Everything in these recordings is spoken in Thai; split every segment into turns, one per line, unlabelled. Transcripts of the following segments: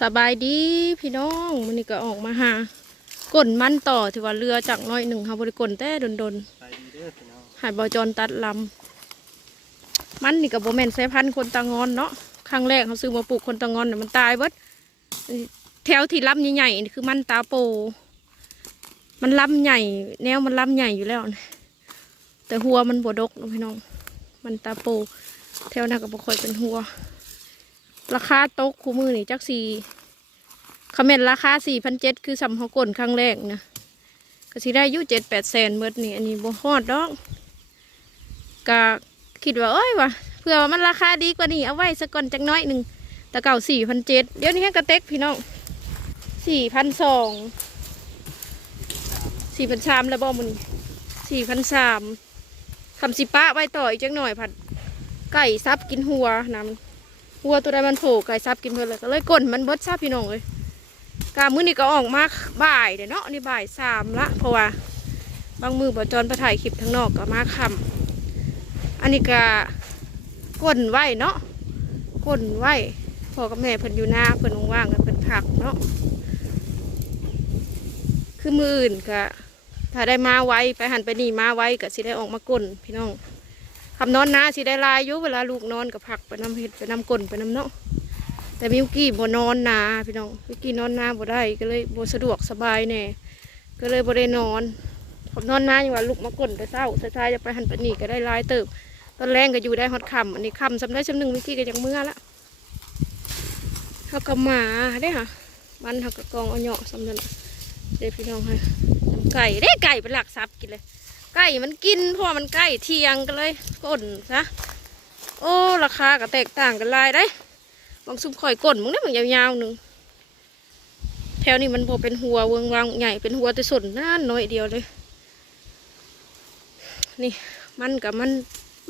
สบายดีพี่น้องมันนี้ก็ออกมาหาก้นมันต่อที่ว่าเรือจากน้อยหนึ่งค่ะบริกลแต่ดน
ไปดีเด้อพี่น้อง
ๆหายบอจรตัดลำมันนี่กับโบแมนสายพันธุ์คนตางอนเนาะครั้งแรกเขาซื้อมาปลูกคนตางอนเนี่ยมันตายเบิดแถวที่ลำใหญ่ๆนี่คือมันตาโป มันลำใหญ่ แนวมันลำใหญ่อยู่แล้วนะแต่หัวมันบดกเนาะพี่น้อง มันตาโป แถวนั้นก็บ่ค่อยเป็นหัว ราคาตกคู่มือนี่จักสี่คอมเมนต์ราคาสี่พันเจ็ดคือสำเขากลครั้งแรกนะก็สิได้อยุ่เจ็ดแปดแสนเมื่อนี่อันนี้บ่ฮอดดอกก็คิดว่าเอ้ยวะเพื่อว่ามันราคาดีกว่านี้เอาไว้สักก่อนจักน้อยหนึ่งแต่เก่าสี่พันเจ็ดเดี๋ยวนี้ให้กระเต็กพี่น้องสี่พันสองสี่พันสามแล้วบ่มันสี่พันสามคำสิป้าไว้ต่ออีกจักหน่อยผัดไก่ซับกินหัวนะมัน หัวตัวใดมันโผล่ไก่ซับกินเพื่อเลยก็เลยก้นมันเบิดซับพี่น้องเลยกามื้อนี้ก็ออกมาบ่ายเดี๋ยวเนาะนี่บ่ายสามละเพราะว่าบางมือบอจอนไปถ่ายคลิปทั้งนอกก็มาค่ำอันนี้ก็ก้นไหวเนาะก้นไหวพ่อกับแม่เพิ่นอยู่หน้าเพิ่นว่างๆกันเพิ่นผักเนาะคือมืออื่นก็ถ้าได้มาไวไปหันไปนี่มาไวก็สิได้ออกมาก้นพี่น้อง คำนอนนาสิได้ลายอยู่เวลาลูกนอนกับผักไปน้ำเห็ดไปน้ำกลนไปน้ำเนาะแต่มิวกี้บ่นอนนาพี่น้องมิวกี้นอนนาบ่ได้ก็เลยบ่สะดวกสบายแน่ก็เลยบ่ได้นอนคำนอนนาอย่างว่าลูกมากลนไปเศร้าสุดท้ายจะไปหันปนี่ก็ได้ลายเติบตอนแรงก็อยู่ได้ฮอดคำอันนี้คำสำได้สำหนึ่งมิวกี้ก็ยังเมื่อละเขาก็หมาได้ค่ะมันเขาก็กองเอาเหยาะสำนั้นเด้พี่น้องให้ไก่ได้ไก่เป็นหลักทรัพย์กินเลย ไก่มันกินเพราะว่ามันใกล้เทียงกันเลยก้นซะโอ้ราคาก็แตกต่างกันลายได้บางซุ่มข่อยก้นมึงได้มึงยาวๆหนึ่งแถวนี้มันพอเป็นหัวเวงวางใหญ่เป็นหัวแต่ส่วนนั่นน้อยเดียวเลย นี่มันกับมัน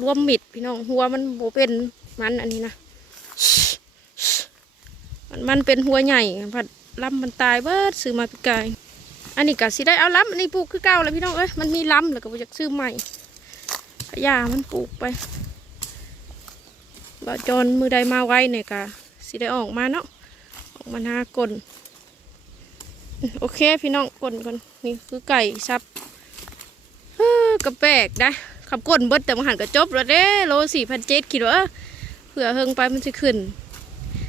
รวมมิดพี่น้องหัวมันโบเป็นมันอันนี้นะมันมันเป็นหัวใหญ่ผัดลำมันตายเบิดซื้อมาปีกาย อันนี้ก็สิได้เอาล้ำอันนี้ปลูกคือเก่าแล้วพี่น้องเอ้ยมันมีล้ำแล้วก็อยากซื้อใหม่พยามันปลูกไปบ่จนมือใดมาไว้เนี่ยก็สิได้ออกมาเนาะออกมาหน้ากลนโอเคพี่น้องกลนก่อนนี่คือไก่ซับกระแปกได้ขับก้นเบิดแต่มาหันกระจบแล้วเด้โลสี่พันเจ็ดคิดว่าเออเผื่อเฮิงไปมันจะขึ้น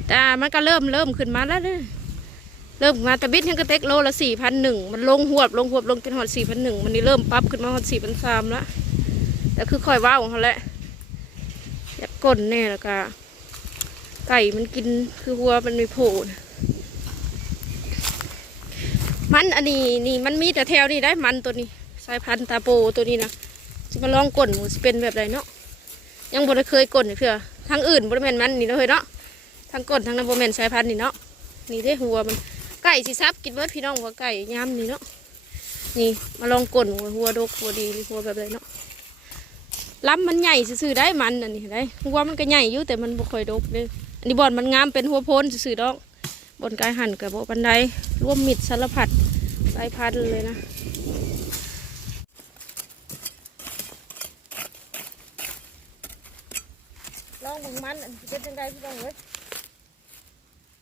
แต่มันก็เริ่มเริ่มขึ้นมาแล้วเด้ เริ่มมาต่บิดยังกระเต็กโลละสี่พันหนึ่งมันลงหวบลงหวบลงจนหอดสี่พันหนึ่งมันนี่เริ่มปรับขึ้นมาหอดสี่พันสามละแต่คือคอยว่าวของเขาแหละอยากก้นแน่ล้วก็ไก่มันกินคือหัวมันมีโผล่มันอันนี้นี่มันมีแต่แถวนี่ได้มันตัวนี้ สายพันธุ์ตาโปตัวนี้นะจะมาลองก้นมันเป็นแบบไรเนาะยังบ่ได้เคยก้นเลยเพื่อทางอื่นบ่ได้แม่นมันนี่เนาะเฮ้ยเนาะทางก้นทางนั้นบ่แม่นสายพันธุ์นี่เนาะนี่ได้หัวมัน ไก่สิซับกินเบิดพี่น้องหัวไก่ยำนี่เนาะนี่มาลองกลนหัวหัวดกหัวดีหัวแบบไรเนาะลำมันใหญ่ซื่อได้มันอันนี้ได้หัวมันก็ใหญ่อยู่แต่มันบ่ค่อยดกเลยอันนี้บอนมันงามเป็นหัวโพนซื่อดอกบนกายหันกับบ่ปันไดร่วมมิดสารพัดสายพันเลยนะลองมึงมันเป็นจังไดพี่น้องเอ้ย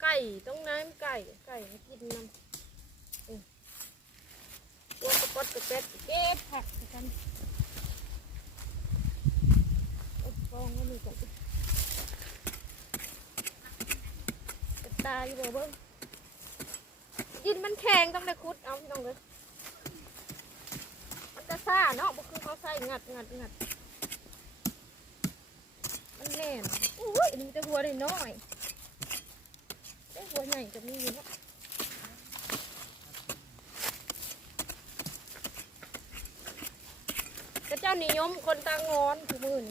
ก่ต้องน้ำไก่ไก่มากินน้ำอืมตัวกระปดกระเป็ดเก็บผักกันโอ้ฟองก็มีกอนกระตายอยู่บ่เบิ้งกินมันแข็งต้องได้คุดเอาพี่น้องเลยมันจะซ่าเนาะบ่คือเขาใส่งัดงัดงัดมันแน่นอุ้ยอันนี้จะหัวได้น้อย หัวใหญ่จะมีอยู่เนาะกระเจ้านิยมคนตางอนคือมือน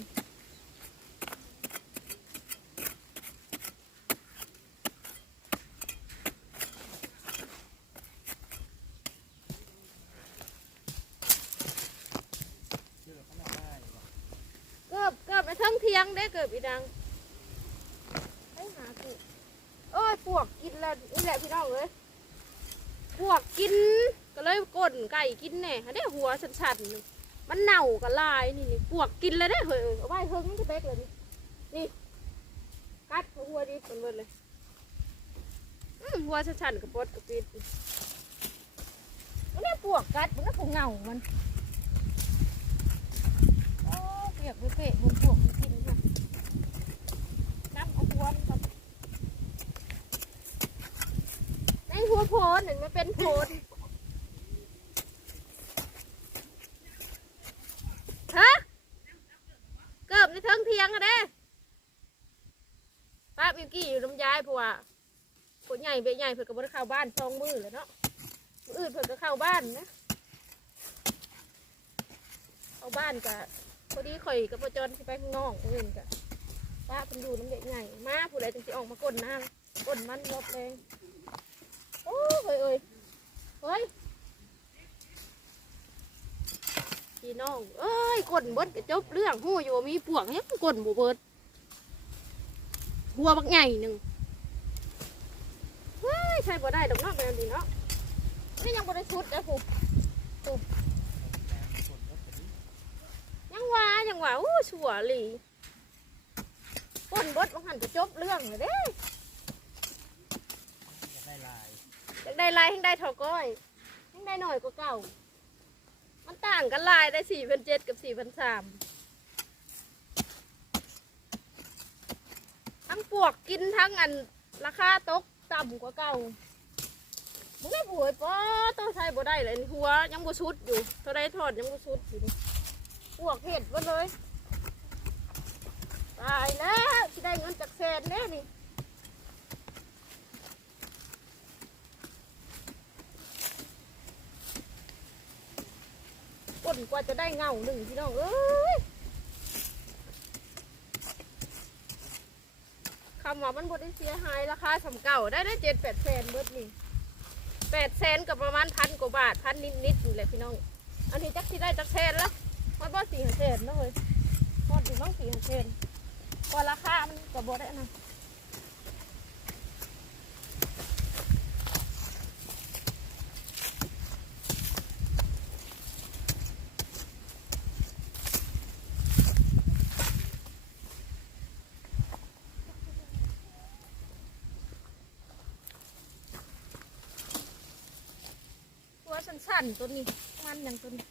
เกือบเกือบไปทั้งเทียงได้เกือบอีดังไปหากู เอ้ยพวกกิน แล้วนี่แหละพี่น้องเอ้ยพวกกินก็เลยก้นไก่กินแน่ฮะเด้หัวสั่นๆนี่มันเน่ากับลายนี่นี่พวกกินแล้วได้เฮ้ยเอาไว้เฮิงจะเป๊กเลยนี่นี่กัดหัวดิมันเบิดเลยอืมหัวชันๆกับปดกับปิดมันเนี่ยปวกกัดมันก็ผูเหงามันโอ้เปียกไปเปะบนปวกมันกินค่ะน้ำเอาหัวมันก่อนในหัวโพ นเห็นมันเป็นโพนฮะเกิบในเทิงเทียงอะเด้ป้าบิวกี้อยู่น้ำยายเพราะว่าคนใหญ่เบใหญ่เพิ่นก็บ่ได้เข้าบ้านสองมือเลยเนาะมืออื่นเพิ่นก็เข้าบ้านนะเข้าบ้านกะพอดีข่อยกับประจอนสิไปข้างนอกมื้นกะป้าเพิ่นอยู่น้ำเบะใหญ่มาผู้ใดจังสิออกมากดน้ำกดมันรอบแรง โอ้เฮ้ยเอ้ยเฮ้ยพี่น้องเอ้ยกดเบิดก็จบเรื่องหู้อยู่ว่ามีปวกเนี่ยกดบ่เบิดหัวบักใหญ่หนึ่งเฮ้ยใช่บ่ได้ดอกนาะแบบนี้เนาะนี่ยังบ่ได้ชุดนะผู้ผู้ยังว่ายังว่าอู้ชัวหลีป้นบดบางหันจะจบเรื่องเลยเด้
ลาย
อยาก ได้ลายให้ได้เท่าก้อยให้ได้หน่อยกว่าเก่า มันต่างกันลายได้สี่พันเจ็ดกับสี่พันสามทั้งปวกกินทั้งอันราคาตกต่ำกว่าเก่ามึงไม่ป่วยป้อต้องใช้บ่ได้เลยนี่หัวยังบ่ชุดอยู่เท่าไรทอดยังบ่ชุดอยู่นี่ปวกเห็ดบ่เลยตายแล้วที่ได้เงินจากแสนแน่นี่ ป่นกว่าจะได้เงาหนึ่งพี่น้องเอ้ยคำว่ามันบได้เสียหายราคาสำเก่าได้ได้เจ็ดแปดแสนเบิดนี่แปดแสนกับประมาณพันกว่าบาทพันนิดๆนี่แหละพี่น้อง อันนี้จักที่ได้จักแสนแล้วมันบ่สี่แสนเนะเว้ยพอดีมั้งสี่แสนกว่าราคามันก็บ่ได้นะ ตัวสั้นๆตัวนี้มันอย่างตัวนี้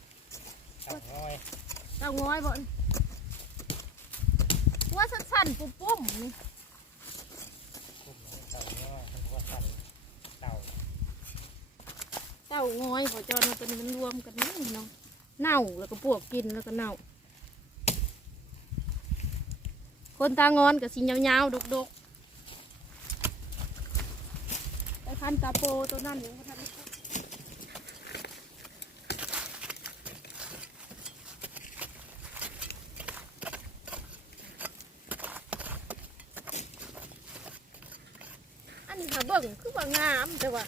เต่าน้อย
เต่าง้อยบ่นหัวสั้นๆปุ้มๆนี่
กลุ่มนี้เต่าน้อยมันว่าสันเต่า
เต่าง้อยขอจอนะตัวนี้มันรวมกันนี่เนาะเน่าแล้วก็ปวกกินแล้วก็เน่า คนตางอนกับสียาวๆดกๆไปพันตาโปตัวนั้นอยู่ บิ่งคือว่างามแต่ว่า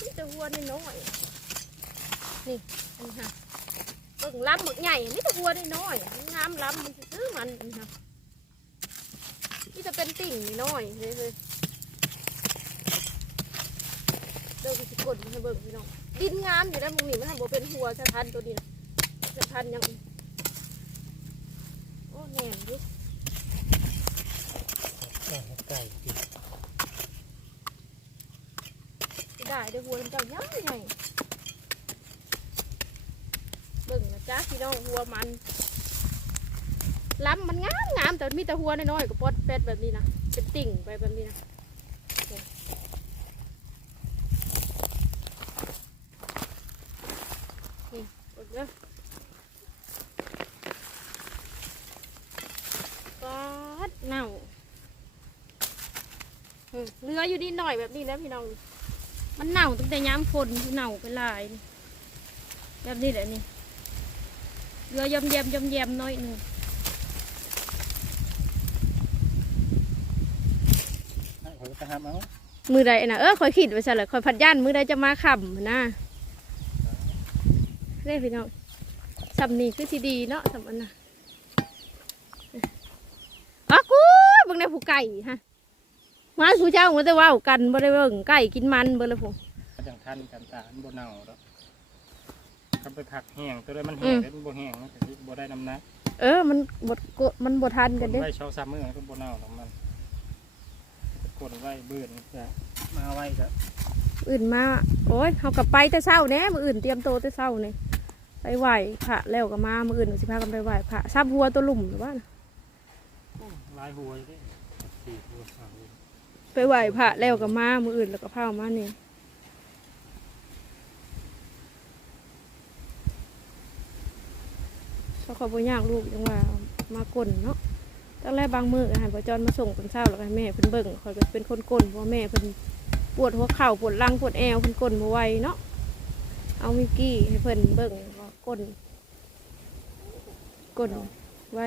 นี่จะวัวน้อยนี่อันนี้ค่ะเบิ่งล้ำหมึกใหญ่นี่จะวัวน้อยงามล้ำมันซื้อมันนนี้ค่ะนี่จะเป็นติ่งน้อยเลยเลยเดี๋ยวกูสิกดให้เบิ่งพี่น้องดินงามอยู่แล้วมึงนี่มันทำบ่เป็นหัวสะทันตัวนี้นะสะทันยังโอ้แหนมดิ
แก่ไก่กิน
ได้เดี๋ยวหัวมันเจ้าใหญ่ใหญ่เบิ่งนะจ้าพี่น้องหัวมันล้ำมันงามงามแต่มีแต่หัวน้อยๆกับปดเป็ดแบบนี้นะเป็นติ่งไปแบบนี้นะนี่กดเด้อปดเน่าเหลืออยู่นิดหน่อยแบบนี้นะพี่น้อง มันเน่าตั้งแต่ย้ำฝนเน่าไปหลายนี่แบบนี้แหละนี่เรือยำแยมยำแยมน้อยหนึ่ง
นั่นเขาจะทำเอา
มือใดนะเออคอยขีดไว้ซะเลยคอยพัดย่านมือใดจะมาขำนะเรียพี่น้องสำนีคือที่ดีเนาะสำอันนะอากูยเบิ่งในผู้ไก่ฮะ มาสู่เจ้ามันจะว่าวกันบ่ได้เบิ่งไก่กินมันเบิ่งเลยผม
จังทันกันตามันบ่เน่าแล้วทำไปผักแห้งตัวได้มันแห้งแล้วมันบ่แห้งมันก็สิบ่ได้น้ำหนัก
เออ มันบดกดมันบดทัน
ค
กัน
น
เด้
ไว้เช้าซ้ำมื้อมันก็บ่เน่าหรอกมันกดไว้เบื่อนจะมาไว้ก็
อื่นมาโอ้ยเขากลับไปแต่เช้าแหน่มืออื่นเตรียมโตวแต่เช้าเนี่ยไปไหวพระแล้วก็มามืออื่นก็สิพากันไปไหวพระซับหัวตัวหลุ่มหรือว่า
โอ้หลายหัวอยู่เด้สี่หัวห้าหัว
ไปไหวพระแล้วก็มามืออื่นแล้วก็พามาเนี่เขาขอบ่ยากลูกจังว่ามากลนเนาะตั้งแรกบางมืออาหารประจรมาส่งคนเช้าแล้วก็ให้แม่เพิ่นเบิ่งคอยก็เป็นคนกลนเพราะแม่เพิ่นปวดหัวเข่าปวดหลังปวดแอวเพิ่นกลนบ่ไวเนาะเอามิกกี้ให้เพิ่นเบิ่งว่ากลนกลนไห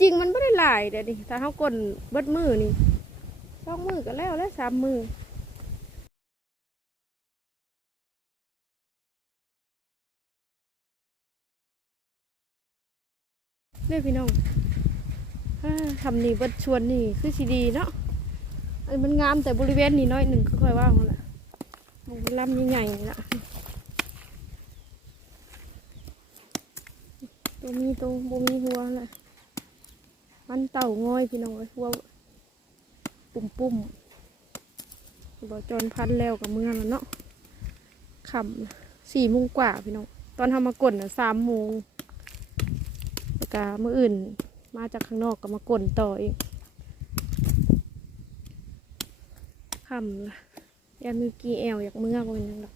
จริงมันไม่ได้หลายเดี๋ยวนี้ถ้าเขากลนเบิดมือนี่สองมือก็แล้วแล้วสามมือเนี่ยพี่น้องอทำนี่เบัดชวนนี่คือสีดีเนาะอันมันงามแต่บริเวณนี้น้อยหนึ่งคือค่อยว่ากันละมองเป็นลำใหญ่ๆนี่ละตัวมีตัวบ่มีหัวแหละ มันเต่างอยพี่น้องเอ้ยหัวปุ่มปุ่มบอกจนพันแล้วกับเมืองแล้วเนาะขำสี่โมงกว่าพี่น้อง ตอนทำมากดน่ะสามโมงแล้วก็มื่ออื่นมาจากข้างนอกก็มากลนต่ออีกคำละยากมีกีแอลอยากเมื่อบ่เป็นหยังดอก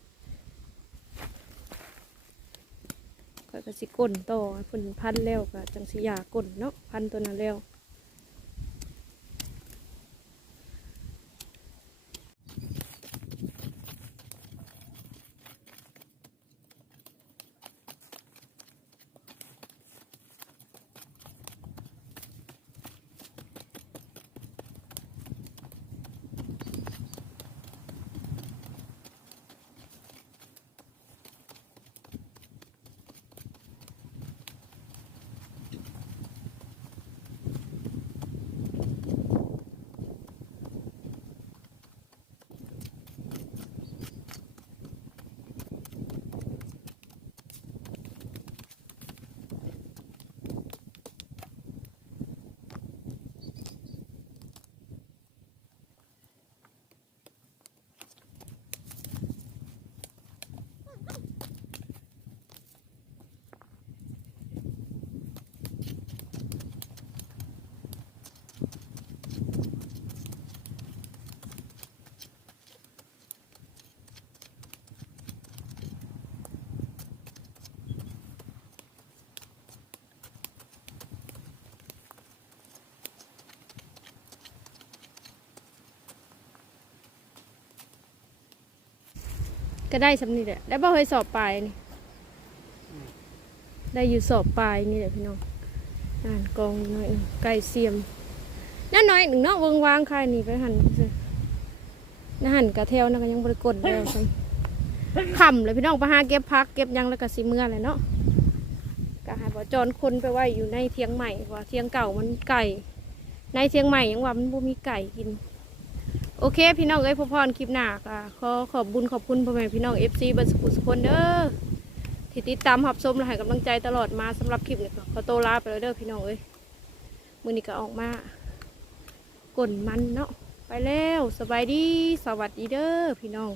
ก็ก็สิกลนต่อเพิ่นพันแล้วก็จังสิยากลนเนาะพันตัวนั้นแล้ว ก็ได้สำนีแหละได้บ่เคยสอบปลายนี่ ได้อยู่สอบปลายนี่แหละพี่น้องอ่านกองน่อยหนึ่งไก่เสียมนั่นน้อยหนึ่งเนาะเวิงวางค่ายนี่ไปหันน่าหันกระเทวนะก็ยังบริกลแล้วซ้ำคำเลยพี่น้องไปหาเก็บพักเก็บยังแล้วก็สิเมื่อเลยเนาะก็หาบ่จรคนไปไว้อยู่ในเทียงใหม่ว่าเทียงเก่ามันไก่ ในเทียงใหม่ยังว่ามันบ่มีไก่กิน โอเค พี่น้องเอ้ยพอพรคลิปหน้าก็ขอขอบบุญขอบคุณพ่อแม่พี่น้องเอฟซีบัสกุสคนเด้อที่ติดตามหับชมและให้กำลังใจตลอดมาสำหรับคลิปเนี่ยขอโตลาไปแล้วเด้อพี่น้องเอ้ยมือนี้ก็ออกมากลนมันเนาะไปแล้วสบายดีสวัสดีเด้อพี่น้อง